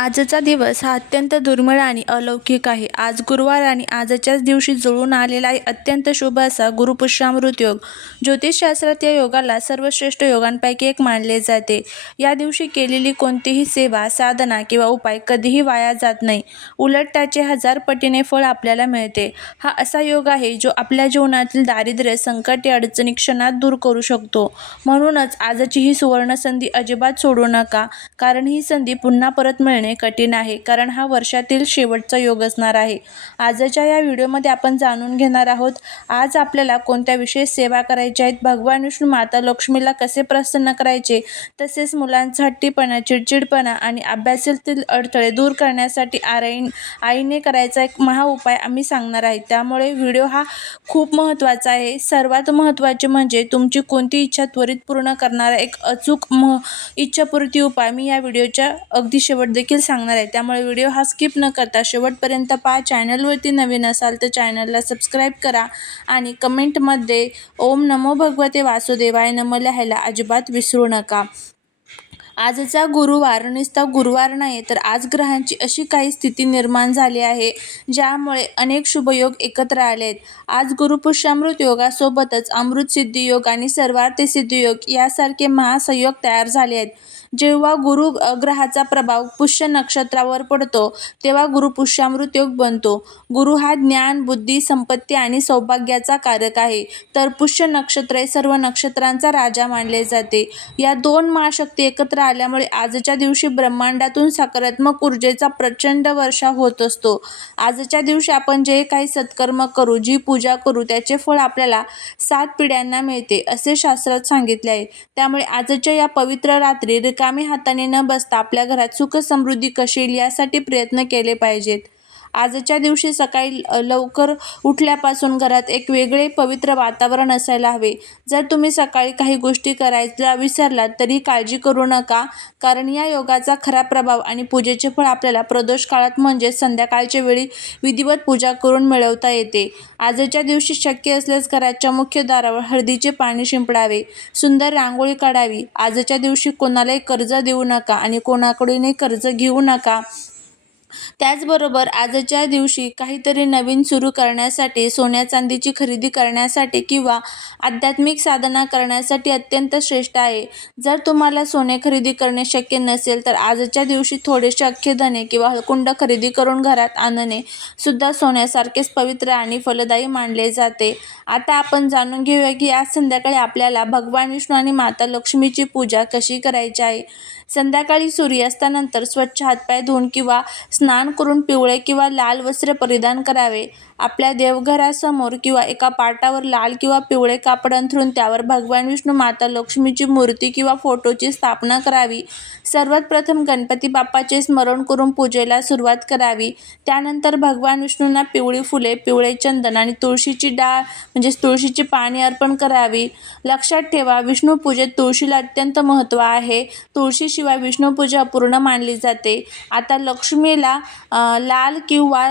आजचा दिवस हा अत्यंत दुर्मिळ आणि अलौकिक आहे. आज गुरुवार आणि आजच्याच दिवशी जुळून आलेला आहे अत्यंत शुभ असा गुरुपुष्यामृत योग. ज्योतिषशास्त्रात या योगाला सर्वश्रेष्ठ योगांपैकी एक मानले जाते. या दिवशी केलेली कोणतीही सेवा, साधना किंवा उपाय कधीही वाया जात नाही. उलट त्याचे 1000 पटीने फळ आपल्याला मिळते. हा असा योग आहे जो आपल्या जीवनातील दारिद्र्य, संकटे, अडचणी क्षणात दूर करू शकतो. म्हणूनच आजची ही सुवर्णसंधी अजिबात सोडू नका, कारण ही संधी पुन्हा परत मिळणे कठीण आहे, कारण हा वर्षातील शेवटचा योग असणार आहे. आजच्या या व्हिडिओमध्ये आपण जाणून घेणार आहोत आज आपल्याला कोणत्या विशेष सेवा करायच्या आहेत, भगवान विष्णू माता लक्ष्मीला कसे प्रसन्न करायचे, तसेच मुलांचा हट्टीपणा, चिडचिडपणा आणि अभ्यासातील अडथळे दूर करण्यासाठी आईने करायचा एक महाउपाय आम्ही सांगणार आहे. त्यामुळे व्हिडिओ हा खूप महत्त्वाचा आहे. सर्वात महत्त्वाचे म्हणजे तुमची कोणती इच्छा त्वरित पूर्ण करणारा एक अचूक इच्छापूर्ती उपाय मी या व्हिडिओच्या अगदी शेवट देखील सांगणार आहे. त्यामुळे व्हिडिओ हा स्किप न करता शेवटपर्यंत पहा. चॅनलवरती नवीन असाल तर चॅनलला सबस्क्राईब करा आणि कमेंटमध्ये ओम नमो भगवते वासुदेवाय नमः लिहायला अजिबात विसरू नका. आजचा गुरुवार नुसता गुरुवार नाही, तर आज ग्रहांची अशी काही स्थिती निर्माण झाली आहे ज्यामुळे अनेक शुभयोग एकत्र आले आहेत. आज गुरुपुष्यामृत योगासोबतच अमृत सिद्धी योग आणि सर्वार्थ सिद्धी योग यासारखे महासंयोग तयार झाले आहेत. जेव्हा गुरु ग्रहाचा प्रभाव पुष्य नक्षत्रावर पडतो तेव्हा गुरुपुष्यामृत योग बनतो. गुरु हा ज्ञान, बुद्धी, संपत्ती आणि सौभाग्याचा कारक आहे, तर पुष्य नक्षत्र हे सर्व नक्षत्रांचा राजा मानले जाते. या दोन महाशक्ती एकत्र आल्यामुळे आजच्या दिवशी ब्रह्मांडातून सकारात्मक ऊर्जेचा प्रचंड वर्षाव होत असतो. आजच्या दिवशी आपण जे काही सत्कर्म करू, जी पूजा करू, त्याचे फळ आपल्याला 7 पिढ्यांना मिळते असे शास्त्रात सांगितले आहे. त्यामुळे आजच्या या पवित्र रात्री रिकामी हाताने न बसता आपल्या घरात सुख समृद्धी कशी येईल यासाठी प्रयत्न केले पाहिजेत. आजच्या दिवशी सकाळी लवकर उठल्यापासून घरात एक वेगळे पवित्र वातावरण असायला हवे. जर तुम्ही सकाळी काही गोष्टी करायला विसरलात तरी काळजी करू नका, कारण या योगाचा खरा प्रभाव आणि पूजेचे फळ आपल्याला प्रदोष काळात म्हणजे संध्याकाळच्या वेळी विधिवत पूजा करून मिळवता येते. आजच्या दिवशी शक्य असल्यास घराच्या मुख्य दारावर हळदीचे पाणी शिंपडावे, सुंदर रांगोळी काढावी. आजच्या दिवशी कोणालाही कर्ज देऊ नका आणि कोणाकडूनही कर्ज घेऊ नका. त्याचबरोबर आजच्या दिवशी काहीतरी नवीन सुरू करण्यासाठी, सोन्या चांदीची खरेदी करण्यासाठी किंवा आध्यात्मिक साधना करण्यासाठी अत्यंत श्रेष्ठ आहे. जर तुम्हाला सोने खरेदी करणे शक्य नसेल तर आजच्या दिवशी थोडेसे अख्खे धने किंवा हळकुंड खरेदी करून घरात आणणे सुद्धा सोन्यासारखेच पवित्र आणि फलदायी मानले जाते. आता आपण जाणून घेऊया की आज संध्याकाळी आपल्याला भगवान विष्णू आणि माता लक्ष्मीची पूजा कशी करायची आहे. संध्याकाळी सूर्यास्तानंतर स्वच्छ हातपाय धुवून किंवा स्नान करून पिवळे किंवा लाल वस्त्र परिधान करावे. आपल्या देवघरासमोर किंवा एका पाटावर लाल किंवा पिवळे कापड अंथरून त्यावर भगवान विष्णू, माता लक्ष्मीची मूर्ती किंवा फोटोची स्थापना करावी. सर्वात प्रथम गणपती बाप्पाचे स्मरण करून पूजेला सुरुवात करावी. त्यानंतर भगवान विष्णूंना पिवळी फुले, पिवळे चंदन आणि तुळशीची डाळ तुळशीची पाने अर्पण करावी. लक्षात ठेवा, विष्णू पूजेत तुळशीला अत्यंत महत्त्व आहे. तुळशीशिवाय विष्णू पूजा अपूर्ण मानली जाते. आता लक्ष्मीला लाल किंवा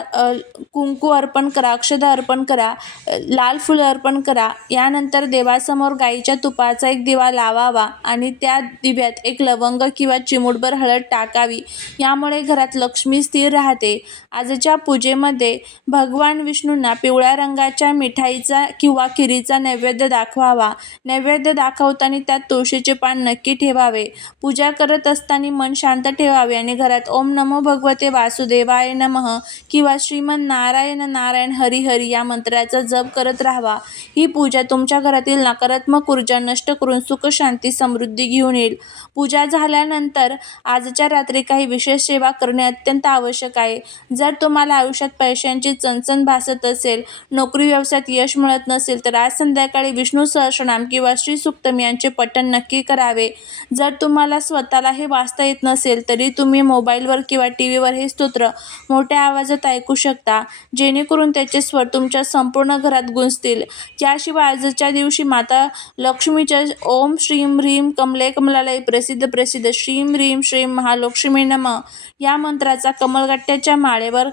कुंकू अर्पण करा, अक्षता अर्पण करा, लाल फुलं अर्पण करा. यानंतर देवासमोर गाईच्या तुपाचा एक दिवा लावावा आणि त्या दिव्यात एक लवंग किंवा चिमूटभर हळद टाकावी. यामुळे घरात लक्ष्मी स्थिर राहते. आजच्या पूजेमध्ये भगवान विष्णूंना पिवळ्या रंगाच्या मिठाईचा किंवा खिरीचा नैवेद्य दाखवावा. नैवेद्य दाखवताना त्यात तुळशीचे पान नक्की ठेवावे. पूजा करत असताना मन शांत ठेवावे आणि घरात ओम नमो भगवते वासुदेवाय नमः किंवा श्रीमन नारायण नारायण हरी हरी या मंत्राचा जप करत राहावा. ही पूजा तुमच्या घरातील नकारात्मक ऊर्जा नष्ट करून सुख, शांती, समृद्धी घेऊन येईल. पूजा झाल्यानंतर आजच्या रात्री काही विशेष सेवा करणे अत्यंत आवश्यक आहे. जर तुम्हाला आयुष्यात पैशांची चणचण भासत असेल, नोकरी व्यवसायात यश मिळत नसेल तर आज संध्याकाळी विष्णू सहस्रनाम किंवा श्री सूक्तम यांचे पठण नक्की करावे. जर तुम्हाला स्वतःला हे वाचता येत नसेल तरी तुम्ही मोबाईलवर किंवा टीव्हीवर हे स्तोत्र मोठ्या आवाजात ऐकू शकता, जेणेकरून त्याचे स्वर तुमच्या संपूर्ण घरात गुंजतील. त्याशिवाय आजच्या दिवशी माता लक्ष्मीच्या ओम श्रीम ह्रीम कमले कमलालय प्रसिद्ध प्रसिद्ध श्रीम ह्रीम श्रीम महालक्ष्मी नमः या मंत्राचा कमलगट्ट्याच्या माळेवर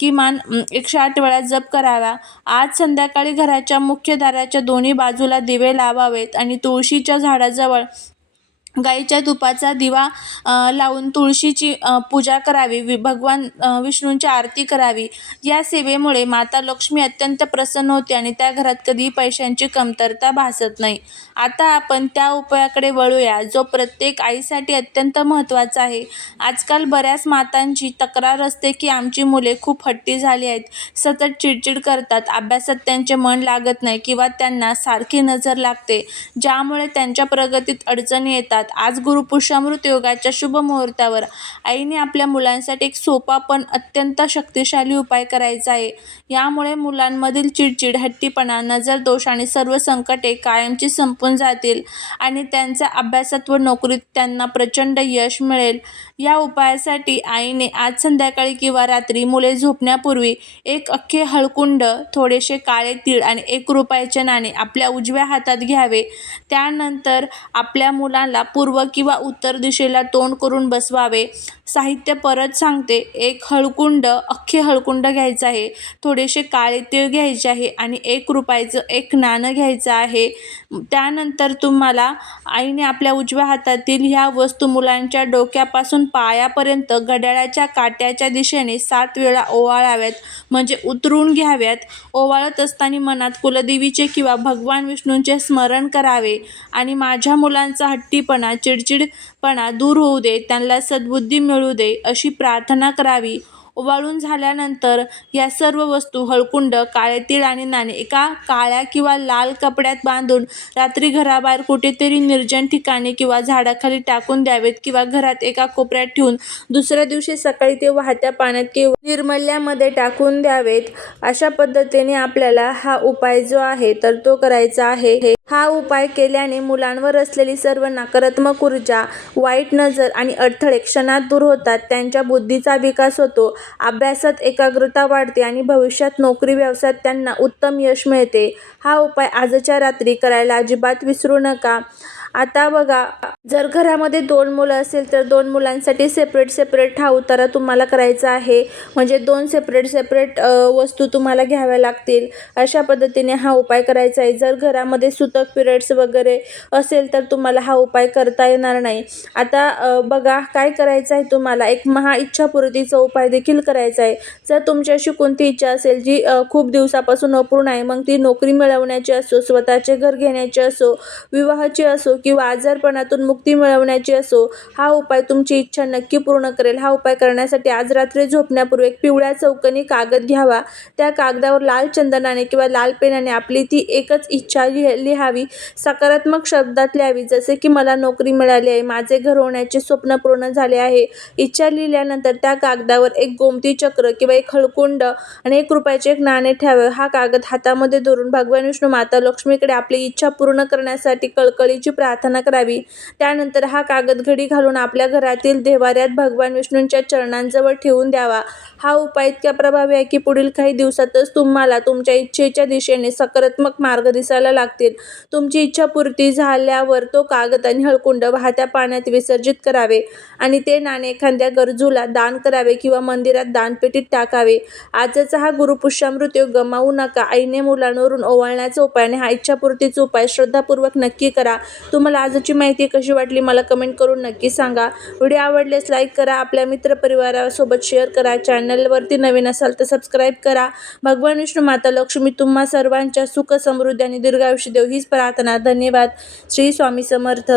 किमान 108 वेळा जप करावा. आज संध्याकाळी घराच्या मुख्य दाराच्या दोन्ही बाजूला दिवे लावावेत आणि तुळशीच्या झाडाजवळ गाईच्या तुपाचा दिवा लावून तुळशीची पूजा करावी, भगवान विष्णूंची आरती करावी. या सेवेमुळे माता लक्ष्मी अत्यंत प्रसन्न होते आणि त्या घरात कधीही पैशांची कमतरता भासत नाही. आता आपण त्या उपायाकडे वळूया, जो प्रत्येक आईसाठी अत्यंत महत्त्वाचा आहे. आजकाल बऱ्याच मातांची तक्रार असते की आमची मुले खूप हट्टी झाली आहेत, सतत चिडचिड करतात, अभ्यासात त्यांचे मन लागत नाही किंवा त्यांना सारखी नजर लागते, ज्यामुळे त्यांच्या प्रगतीत अडचणी येतात. आज गुरुपुष्यामृत योगाच्या शुभ मुहूर्तावर आईने आपल्या मुलांसाठी एक सोपा पण अत्यंत शक्तिशाली उपाय करायचा आहे. यामुळे मुलांमधील चिडचिड, हट्टीपणा, नजरदोष आणि सर्व संकटे कायमची संपून जातील आणि त्यांच्या अभ्यासात व नोकरीत त्यांना प्रचंड यश मिळेल. या उपायासाठी आईने आज संध्याकाळी किंवा रात्री मुले झोपण्यापूर्वी एक अख्खे हळकुंड, थोडेसे काळे तीळ आणि ₹1 नाणे आपल्या उजव्या हातात घ्यावे. त्यानंतर आपल्या मुलाला पूर्व किंवा उत्तर दिशेला तोंड करून बसवावे. साहित्य परत सांगते. एक हळकुंड, अख्खे हळकुंड घ्यायचं आहे, थोडेसे काळे तीळ घ्यायचे आहे आणि ₹1 एक नाणं घ्यायचं आहे. त्यानंतर तुम्हाला आईने आपल्या उजव्या हातातील ह्या वस्तू मुलांच्या डोक्यापासून पायापर्यंत घड्याळाच्या काट्याच्या दिशेने 7 वेळा ओवाळाव्यात, म्हणजे उतरून घ्याव्यात. ओवाळत असताना मनात कुलदेवीचे किंवा भगवान विष्णूंचे स्मरण करावे आणि माझ्या मुलांचा हट्टीपणा, चिडचिडपणा दूर होऊ दे, त्यांना सद्बुद्धी मिळू दे, अशी प्रार्थना करावी. ओवाळून झाल्यानंतर या सर्व वस्तू, हळकुंड, काळे तीळ आणि नाणे एका काळ्या किंवा लाल कपड्यात बांधून रात्री घराबाहेर कुठेतरी निर्जन ठिकाणी किंवा झाडाखाली टाकून द्यावेत किंवा घरात एका कोपऱ्यात ठेवून दुसऱ्या दिवशी सकाळी ते वाहत्या पाण्यात किंवा निर्मल्यामध्ये टाकून द्यावेत. अशा पद्धतीने आपल्याला हा उपाय जो आहे तर तो करायचा आहे. हा उपाय केल्याने मुलांवर असलेली सर्व नकारात्मक ऊर्जा, वाईट नजर आणि अडथळे क्षणात दूर होतात. त्यांच्या बुद्धीचा विकास होतो, अभ्यासात एकाग्रता वाढते आणि भविष्यात नोकरी व्यवसायात त्यांना उत्तम यश मिळते. हा उपाय आजच्या रात्री करायला अजिबात विसरू नका. आता बघा, जर घरामध्ये 2 मुलं असेल तर 2 मुलांसाठी सेपरेट हा उतारा तुम्हाला करायचा आहे. म्हणजे 2 सेपरेट वस्तू तुम्हाला घ्याव्या लागतील. अशा पद्धतीने हा उपाय करायचा आहे. जर घरामध्ये सुतक पिरियड्स वगैरे असेल तर तुम्हाला हा उपाय करता येणार नाही. आता बघा, काय करायचं आहे तुम्हाला, एक महाइच्छापूर्तीचा उपाय देखील करायचा आहे. जर तुमची अशी कोणती इच्छा असेल जी खूप दिवसापासून अपूर्ण आहे, मग ती नोकरी मिळवण्याची असो, स्वतःचे घर घेण्याची असो, विवाहाची असो किंवा आजारपणातून मुक्ती मिळवण्याची असो, हा उपाय तुमची इच्छा नक्की पूर्ण करेल. हा उपाय करण्यासाठी आज रात्री झोपण्यापूर्वी एक पिवळ्या चौकोनी कागद घ्यावा. त्या कागदावर लाल चंदनाने किंवा लाल पेनाने आपली ती एकच इच्छा लिहावी. सकारात्मक शब्दात लिहावी, जसे की मला नोकरी मिळाली आहे, माझे घर होण्याचे स्वप्न पूर्ण झाले आहे. इच्छा लिहिल्यानंतर त्या कागदावर एक गोमती चक्र किंवा एक हळकुंड आणि ₹1 एक नाणे ठेवावे. हा कागद हातामध्ये धरून भगवान विष्णू, माता लक्ष्मीकडे आपली इच्छा पूर्ण करण्यासाठी कळकळीची प्रार्थना करावी. त्यानंतर हा कागद घडी घालून आपल्या घरातील देव्हाऱ्यात भगवान विष्णूंच्या चरणांजवळ ठेवून द्यावा. हा उपाय इतका प्रभावी आहे की पुढील काही दिवसातच तुम्हाला तुमच्या इच्छेच्या दिशेने सकारात्मक मार्ग दिसायला लागतील. तुमची इच्छा पूर्ती झाल्यावर तो कागद आणि हळकुंड वाहत्या पाण्यात विसर्जित करावे आणि ते नाणे एखाद्या गरजूला दान करावे किंवा मंदिरात दानपेटीत टाकावे. आजचा हा गुरुपुष्यामृत योग गमावू नका. आईने मुलांवरून ओवाळण्याचा उपाय आणि हा इच्छापूर्तीचा उपाय श्रद्धापूर्वक नक्की करा. तुम्हाला आजची माहिती कशी वाटली मला कमेंट करून नक्की सांगा. व्हिडिओ आवडल्यास लाईक करा, आपल्या मित्रपरिवारासोबत शेअर करा, चॅनलवरती नवीन असाल तर सबस्क्राईब करा. भगवान विष्णू, माता लक्ष्मी तुम्हा सर्वांच्या सुख, समृद्धी आणि दीर्घायुष्य देव हीच प्रार्थना. धन्यवाद. श्री स्वामी समर्थ.